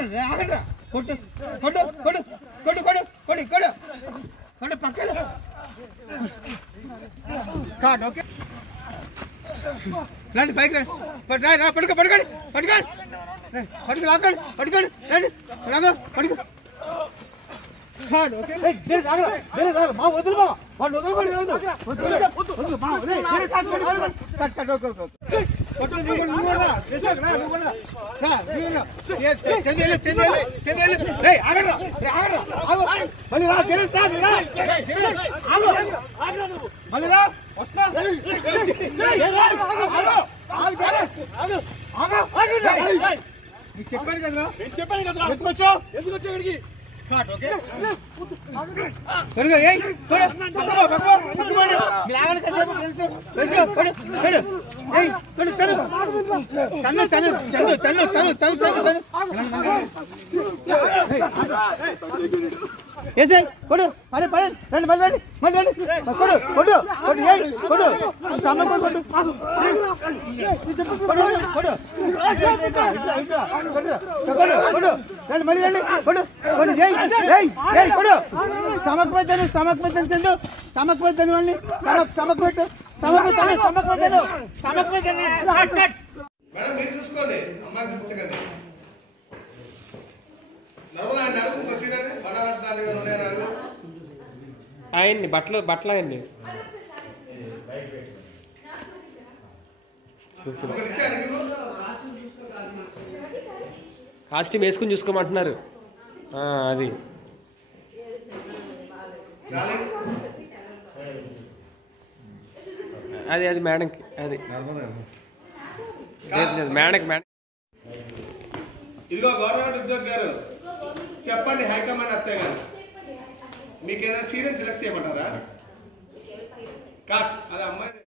కొట్టు కొట్టు కొట్టు కొట్టు కొట్టు కొడు కొడు కొడు పక్కన కాట్ ఓకే రండి పైకి రండి పట్టుకో పట్టుకోండి పట్టుకోండి పట్టుకు లాక్కోండి పట్టుకోండి రండి లాగో పట్టుకో కాట్ ఓకే మా వదులు మా వాళ్ళు వదులుకోండి వదులు మా కట్ కట్ ఓకే ఓకే కొట్టు నువ్వు ఆగరా మళ్ళీ రా గెలుస్తా మళ్ళీ రా వస్తా చెప్పాను కదా చెప్పాను కదా ఎందుకొచ్చావు ఇక్కడికి కొడు అరే రండి మళ్ళీ రండి మళ్ళీ రండి కొడు కొడు కొడు కొడు సామాన్ కొడు కొడు కొడు రండి మళ్ళీ రండి కొడు కొడు కొడు స్టమక్ పెట్టాను స్టమక్ పెట్టాను చందు స్టమక్ పెట్టాను వాళ్ళని స్టమక్ పెట్టు స్టమక్ పెట్టాను స్టమక్ పెట్టాను స్టమక్ పెట్టాను మేడం మీరు చూసుకోండి అమ్మాయికి చూపించకండి ఆయన్ని బట్టలు ఆయన్ని కాస్ట్యూమ్ వేసుకుని చూసుకోమంటున్నారు అది అది అది మేడంకి అది మేడంకి మేడం ఇదిగో గవర్నమెంట్ ఉద్యోగి గారు చెప్పండి హైకమాండ్ అత్తయ్య గారు మీకు ఏదైనా సీరియల్ సెలెక్ట్ చేయమంటారా కాస్ట్ అది అమ్మాయి